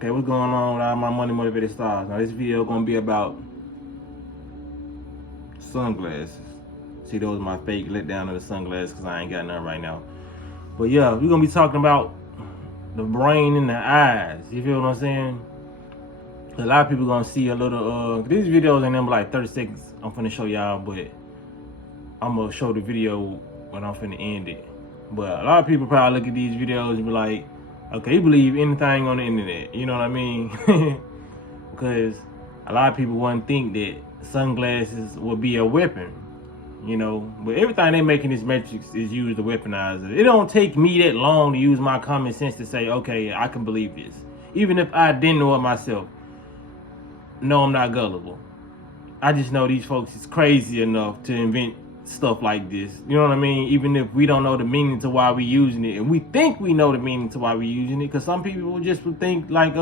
Okay, what's going on with all my money motivated stars? Now this video gonna be about sunglasses. See, those are my fake let down of the sunglasses because I ain't got none right now. But yeah, we're gonna be talking about the brain and the eyes. You feel what I'm saying? A lot of people gonna see a little these videos ain't number like 30 seconds. I'm finna show y'all, but I'm gonna show the video when I'm finna end it. But a lot of people probably look at these videos and be like, okay, you believe anything on the internet, you know what I mean? Because a lot of people wouldn't think that sunglasses would be a weapon, you know. But everything they make in this matrix is used to weaponize it. It don't take me that long to use my common sense to say, okay, I can believe this. Even if I didn't know it myself. No, I'm not gullible. I just know these folks is crazy enough to invent stuff like this. You know what I mean? Even if we don't know the meaning to why we using it, and we think we know the meaning to why we using it, because some people just would think like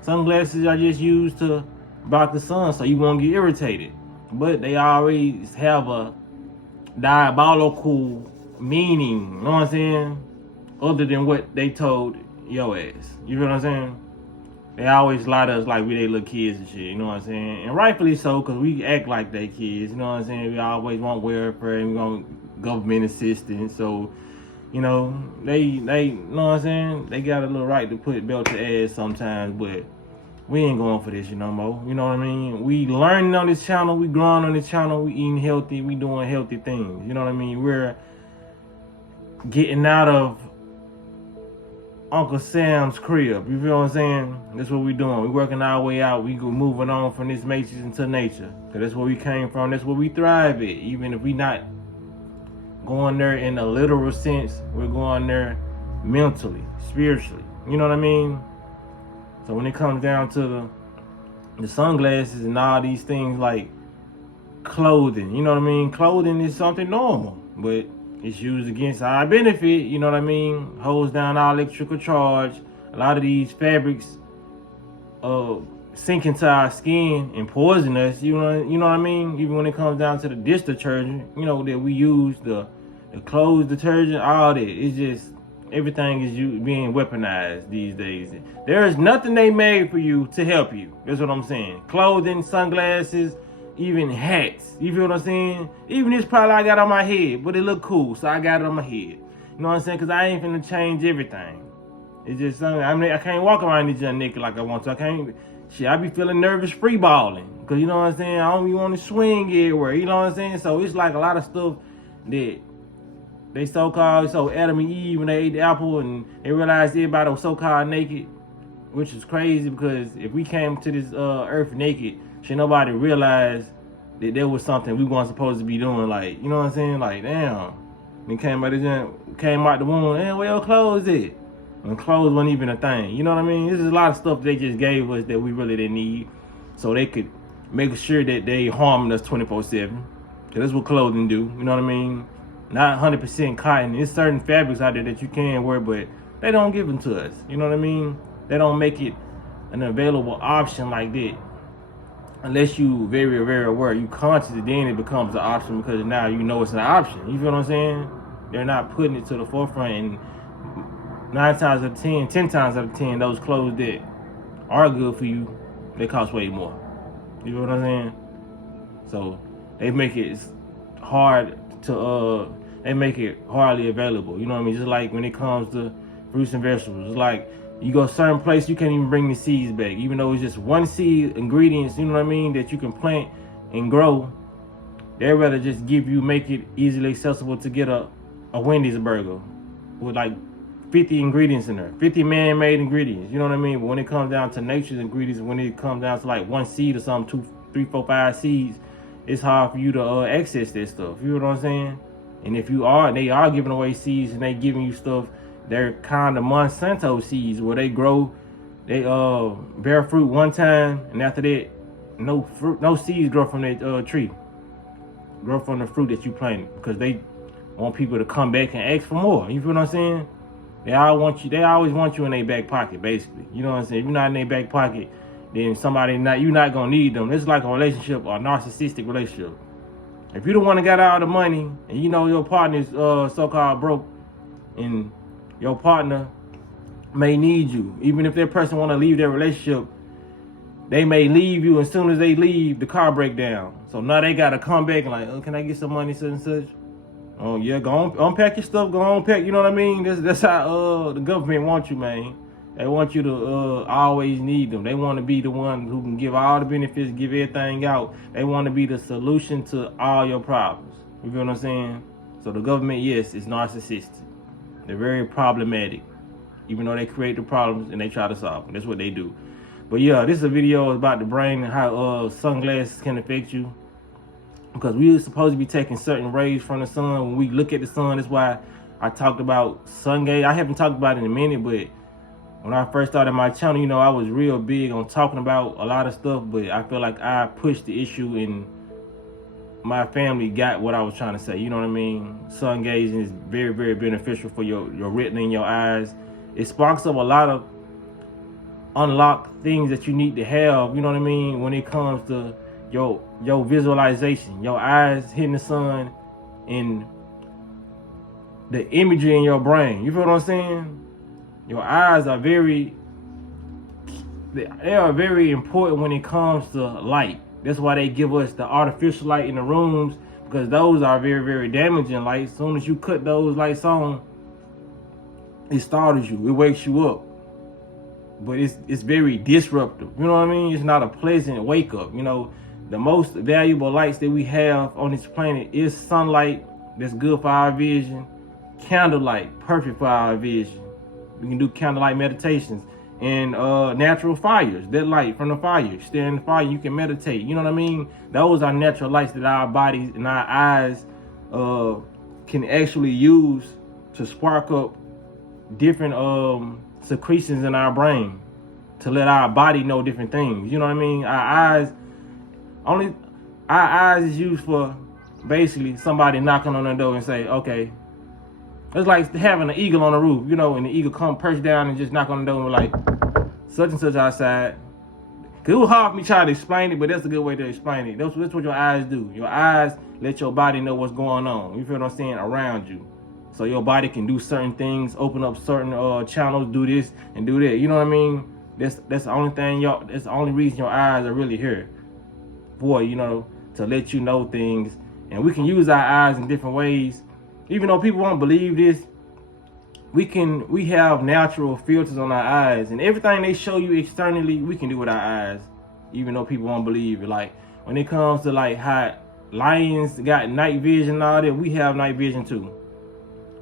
sunglasses are just used to block the sun so you won't get irritated. But they always have a diabolical meaning, you know what I'm saying? Other than what they told your ass. You know what I'm saying? They always lie to us like we they little kids and shit, you know what I'm saying? And rightfully so, because we act like they kids, you know what I'm saying? We always want welfare and we want government assistance. So, you know, they you know what I'm saying? They got a little right to put belt to ass sometimes, but we ain't going for this shit no more. You know what I mean? We learning on this channel, we growing on this channel, we eating healthy, we doing healthy things. You know what I mean? We're getting out of Uncle Sam's crib. You feel what I'm saying? That's what we doing. We working our way out. We go moving on from this matrix into nature. Cause that's where we came from. That's where we thrive at. Even if we not going there in a literal sense, we're going there mentally, spiritually. You know what I mean? So when it comes down to the sunglasses and all these things like clothing, you know what I mean? Clothing is something normal, but it's used against our benefit, you know what I mean? Holds down our electrical charge. A lot of these fabrics sink into our skin and poison us, you know what I mean? Even when it comes down to the dish detergent, you know, that we use, the clothes detergent, all that. It's just, everything is being weaponized these days. There is nothing they made for you to help you. That's what I'm saying. Clothing, sunglasses, even hats. You feel what I'm saying? Even this product I got on my head, but it look cool, so I got it on my head. You know what I'm saying? Because I ain't finna change everything. It's just something, I mean, I can't walk around this young nigga like I want to. I can't, shit, I be feeling nervous free balling. Because you know what I'm saying? I don't be want to swing everywhere. You know what I'm saying? So it's like a lot of stuff that they so-called, so Adam and Eve, when they ate the apple and they realized everybody was so-called naked, which is crazy because if we came to this earth naked, should nobody realize that there was something we weren't supposed to be doing? Like, you know what I'm saying? Like, damn. They came out the womb, and where your clothes at? And clothes wasn't even a thing. You know what I mean? This is a lot of stuff they just gave us that we really didn't need, so they could make sure that they harming us 24/7. Cause that's what clothing do. You know what I mean? Not 100% cotton. There's certain fabrics out there that you can wear, but they don't give them to us. You know what I mean? They don't make it an available option like that. Unless you very, very aware, you conscious, then it becomes an option because now you know it's an option. You feel what I'm saying? They're not putting it to the forefront, and 9 times out of 10, 10 times out of 10, those clothes that are good for you, they cost way more. You know what I'm saying? So they make it hard to they make it hardly available. You know what I mean? Just like when it comes to fruits and vegetables, it's like you go certain place, you can't even bring the seeds back, even though it's just one seed ingredients, you know what I mean, that you can plant and grow. They'd rather just make it easily accessible to get a Wendy's burger with like 50 ingredients in there, 50 man-made ingredients, you know what I mean? But when it comes down to nature's ingredients, when it comes down to like one seed or something, 2, 3, 4, 5 seeds, it's hard for you to access that stuff. You know what I'm saying? And if they are giving away seeds and they giving you stuff, they're kind of Monsanto seeds where they grow, they bear fruit one time, and after that, no seeds grow from that tree. Grow from the fruit that you planted, because they want people to come back and ask for more. You feel what I'm saying? They always want you in their back pocket, basically. You know what I'm saying? If you're not in their back pocket, then you're not gonna need them. It's like a relationship, or a narcissistic relationship. If you the one that got all the money and you know your partner's so-called broke, and your partner may need you. Even if that person want to leave their relationship, they may leave you, and as soon as they leave, the car break down. So now they got to come back and like, oh, can I get some money, such and such? Oh yeah, go on, unpack your stuff, go on, pack. You know what I mean? That's how the government wants you, man. They want you to always need them. They want to be the one who can give all the benefits, give everything out. They want to be the solution to all your problems. You feel what I'm saying? So the government, yes, is narcissistic. They're very problematic, even though they create the problems and they try to solve them. That's what they do. But yeah, this is a video about the brain and how sunglasses can affect you. Because we were supposed to be taking certain rays from the sun when we look at the sun. That's why I talked about sun gaze. I haven't talked about it in a minute, but when I first started my channel, you know, I was real big on talking about a lot of stuff, but I feel like I pushed the issue and my family got what I was trying to say. You know what I mean? Sun gazing is very, very beneficial for your retina in your eyes. It sparks up a lot of unlocked things that you need to have, you know what I mean, when it comes to your visualization, your eyes hitting the sun and the imagery in your brain. You feel what I'm saying? Your eyes are very important when it comes to light. That's why they give us the artificial light in the rooms, because those are very, very damaging lights. As soon as you cut those lights on, it startles you, it wakes you up. But it's very disruptive. You know what I mean? It's not a pleasant wake up. You know, the most valuable lights that we have on this planet is sunlight, that's good for our vision. Candlelight, perfect for our vision. We can do candlelight meditations. And natural fires, that light from the fire, stare in the fire, you can meditate. You know what I mean? Those are natural lights that our bodies and our eyes can actually use to spark up different secretions in our brain to let our body know different things. You know what I mean? Our eyes is used for basically somebody knocking on the door and say, okay. It's like having an eagle on the roof, you know, and the eagle come perch down and just knock on the door and like, such and such outside. Cause it was hard for me trying to explain it, but that's a good way to explain it. That's what your eyes do. Your eyes let your body know what's going on. You feel what I'm saying? Around you. So your body can do certain things, open up certain channels, do this and do that. You know what I mean? That's the only thing that's the only reason your eyes are really here. For, you know, to let you know things. And we can use our eyes in different ways. Even though people won't believe this, we have natural filters on our eyes, and everything they show you externally, we can do with our eyes. Even though people won't believe it. Like when it comes to like how lions got night vision and all that, we have night vision too.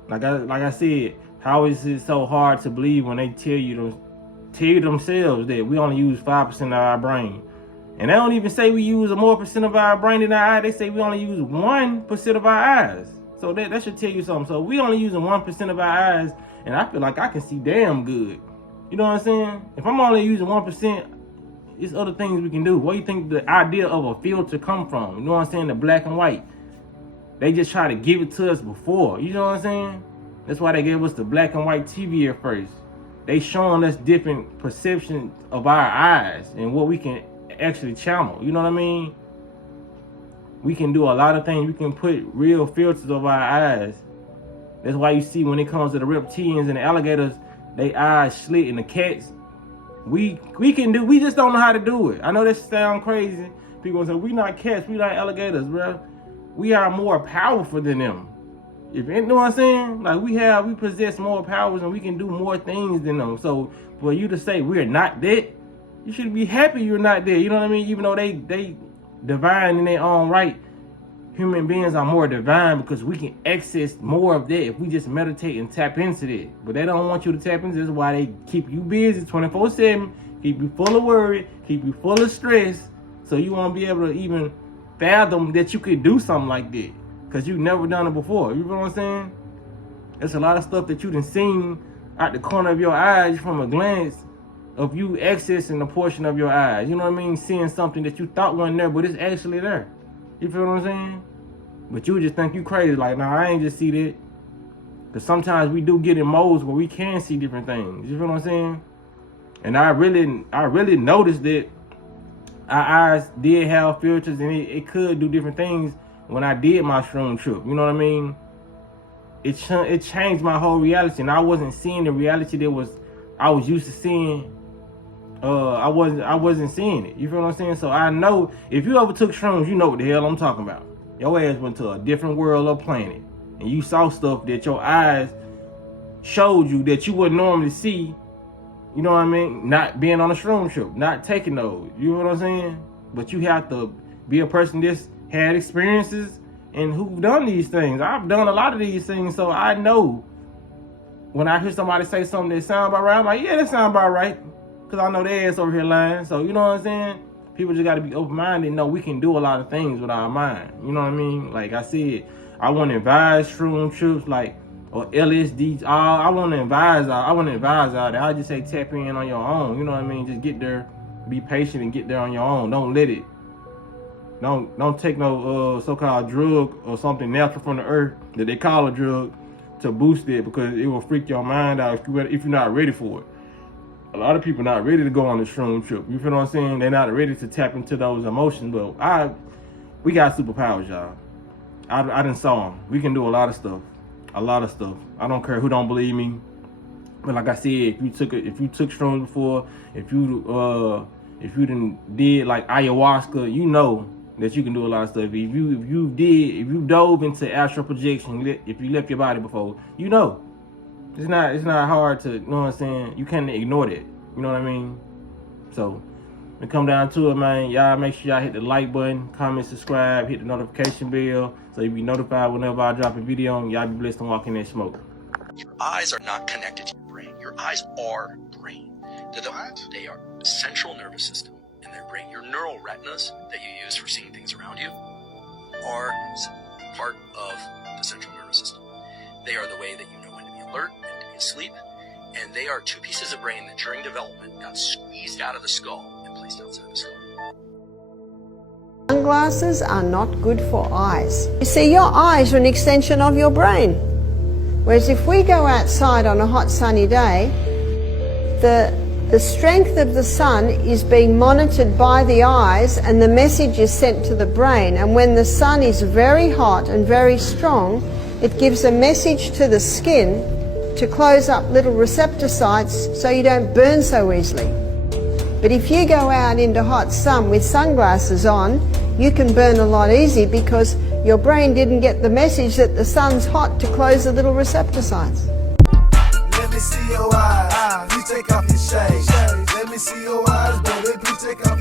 Like I said, how is it so hard to believe when they tell you themselves that we only use 5% of our brain? And they don't even say we use more percent of our brain than our eye. They say we only use 1% of our eyes. So that should tell you something. So we only using 1% of our eyes, and I feel like I can see damn good. You know what I'm saying? If I'm only using 1%, it's other things we can do. Where do you think the idea of a filter come from? You know what I'm saying? The black and white. They just try to give it to us before. You know what I'm saying? That's why they gave us the black and white TV at first. They showing us different perceptions of our eyes and what we can actually channel. You know what I mean? We can do a lot of things. We can put real filters over our eyes. That's why you see when it comes to the reptilians and the alligators, they eyes slit, and the cats, we just don't know how to do it. I know this sounds crazy. People say, we not cats, we not alligators, bro. We are more powerful than them. You know what I'm saying? Like we possess more powers and we can do more things than them. So for you to say we're not that, you should be happy you're not there. You know what I mean? Even though they divine in their own right, human beings are more divine because we can access more of that if we just meditate and tap into that. But they don't want you to tap into. That's why they keep you busy 24/7, keep you full of worry, keep you full of stress, so you won't be able to even fathom that you could do something like that because you've never done it before. You know what I'm saying? There's a lot of stuff that you done seen out the corner of your eyes from a glance of you accessing a portion of your eyes. You know what I mean? Seeing something that you thought wasn't there, but it's actually there. You feel what I'm saying? But you just think you crazy. Like, nah, I ain't just see that. Because sometimes we do get in modes where we can see different things. You feel what I'm saying? And I really noticed that our eyes did have filters and it could do different things when I did my shroom trip. You know what I mean? It changed my whole reality, and I wasn't seeing the reality that was I was used to seeing, I wasn't seeing it. You feel what I'm saying? So I know if you ever took shrooms, you know what the hell I'm talking about. Your ass went to a different world or planet, and you saw stuff that your eyes showed you that you wouldn't normally see. You know what I mean? Not being on a shroom trip, not taking those. You know what I'm saying? But you have to be a person that's had experiences and who've done these things. I've done a lot of these things, so I know when I hear somebody say something that sound about right, I'm like, yeah, that sound about right. Because I know their ass over here lying. So, you know what I'm saying? People just got to be open-minded and know we can do a lot of things with our mind. You know what I mean? Like I said, I want to advise shroom trips, like, or LSD. I want to advise out there. I just say tap in on your own. You know what I mean? Just get there, be patient, and get there on your own. Don't let it. Don't take no so-called drug or something natural from the earth that they call a drug to boost it, because it will freak your mind out if you're not ready for it. A lot of people not ready to go on the shroom trip. You feel what I'm saying? They're not ready to tap into those emotions. But we got superpowers, y'all. I done saw them. We can do a lot of stuff. A lot of stuff. I don't care who don't believe me. But like I said, if you took shrooms before, if you did like ayahuasca, you know that you can do a lot of stuff. If you dove into astral projection, if you left your body before, you know. It's not hard to, you know what I'm saying? You can't ignore that. You know what I mean? So, when it come down to it, man, y'all make sure y'all hit the like button, comment, subscribe, hit the notification bell, so you be notified whenever I drop a video, and y'all be blessed and walk in that smoke. Your eyes are not connected to your brain. Your eyes are brain. They are the central nervous system in their brain. Your neural retinas that you use for seeing things around you are part of the central nervous system. They are the way that you know when to be alert and to be asleep, and they are two pieces of brain that during development got squeezed out of the skull and placed outside the skull. Sunglasses are not good for eyes. You see, your eyes are an extension of your brain. Whereas if we go outside on a hot sunny day, the strength of the sun is being monitored by the eyes, and the message is sent to the brain. And when the sun is very hot and very strong, it gives a message to the skin to close up little receptor sites so you don't burn so easily. But if you go out into hot sun with sunglasses on, you can burn a lot easier because your brain didn't get the message that the sun's hot to close the little receptor sites. Let me see your eyes. Please take off your shades. Let me see your eyes, baby. Please take off